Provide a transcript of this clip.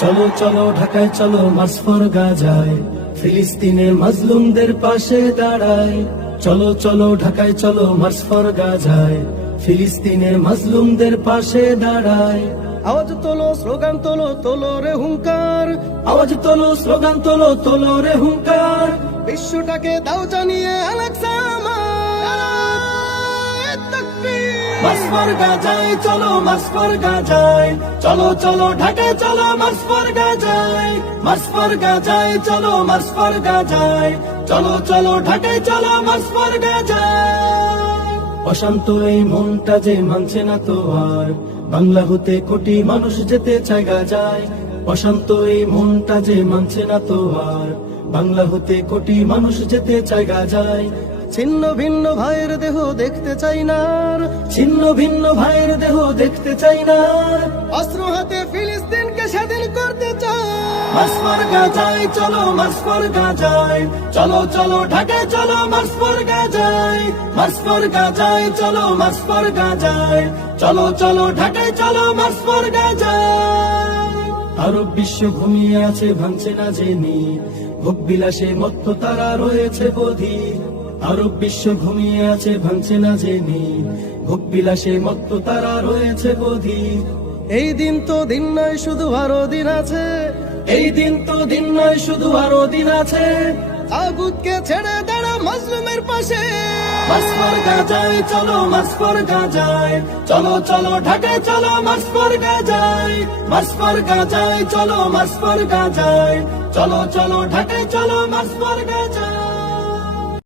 চলো চলো ঢাকায় চলো মার্চ ফর গাজায়, ফিলিস্তিনের মাজলুমদের পাশে দাঁড়াই। চলো চলো ঢাকায় চলো মার্চ ফর গাজায়, ফিলিস্তিনের মাজলুমদের পাশে দাঁড়াই। আওয়াজ তোলো, স্লোগান তোলো, তোলো রে হুঙ্কার। আওয়াজ তোলো, স্লোগান তোলো, তোলো রে হুঙ্কার। বিশ্বটাকে দাও জানিয়ে আলাকসা আমার তাকবীর। মার্চ ফর গাজায় চলো, মার্চ ফর গাজায়, চলো চলো ঢাকায় চলো মার্চ ফর গাজায়। মার্চ ফর গাজায় চলো, মার্চ ফর গাজায়, চলো চলো ঢাকায় চলো মার্চ ফর গাজায়। অশান্ত এই মনটা যে মানছে না তো আর, বাংলা হতে কোটি মানুষ যেতে চায় গাজায়। অশান্ত এই মনটা যে মানছে না তো আর, বাংলা হতে কোটি মানুষ যেতে চায় গাজায়। ছিন্ন ভিন্ন ভাইয়ের দেহ দেখতে চাই না আর, ছিন্ন ভিন্ন ভাইয়ের দেহ দেখতে চাই না। অস্ত্র হাতে ফিলিস্তিনকে স্বাধীন করতে চাই। মার্চ ফর গাজায় চলো, মার্চ ফর গাজায়, চলো চলো ঢাকায় চলো মার্চ ফর গাজায়। মার্চ ফর গাজায় চলো, মার্চ ফর গাজায়, চলো চলো ঢাকায় চলো মার্চ ফর গাজায়। আরব বিশ্ব ঘুমিয়ে আছে ভাঙছে না জেনে, ভোগ বিলাসে মত্ত তারা রয়েছে বধির। আরব বিশ্ব ঘুমিয়ে আছে ভাঙছে না জেনে, ভোগ বিলাসে মত্ত তারা রয়েছে বধির। এই দিন তো দিন নয়, শুধু আরো দিন আছে। এই দিন তো দিন নয়, শুধু আরো দিন আছে। তাগুতকে ছেড়ে দাঁড়া মাজলুমের পাশে। মার্চ ফর গাজায় চলো, মার্চ ফর গাজায়, চলো চলো ঢাকায় চলো মার্চ ফর গাজায়। মার্চ ফর গাজায় চলো, মার্চ ফর গাজায়, চলো চলো ঢাকায় চলো মার্চ ফর গাজায়।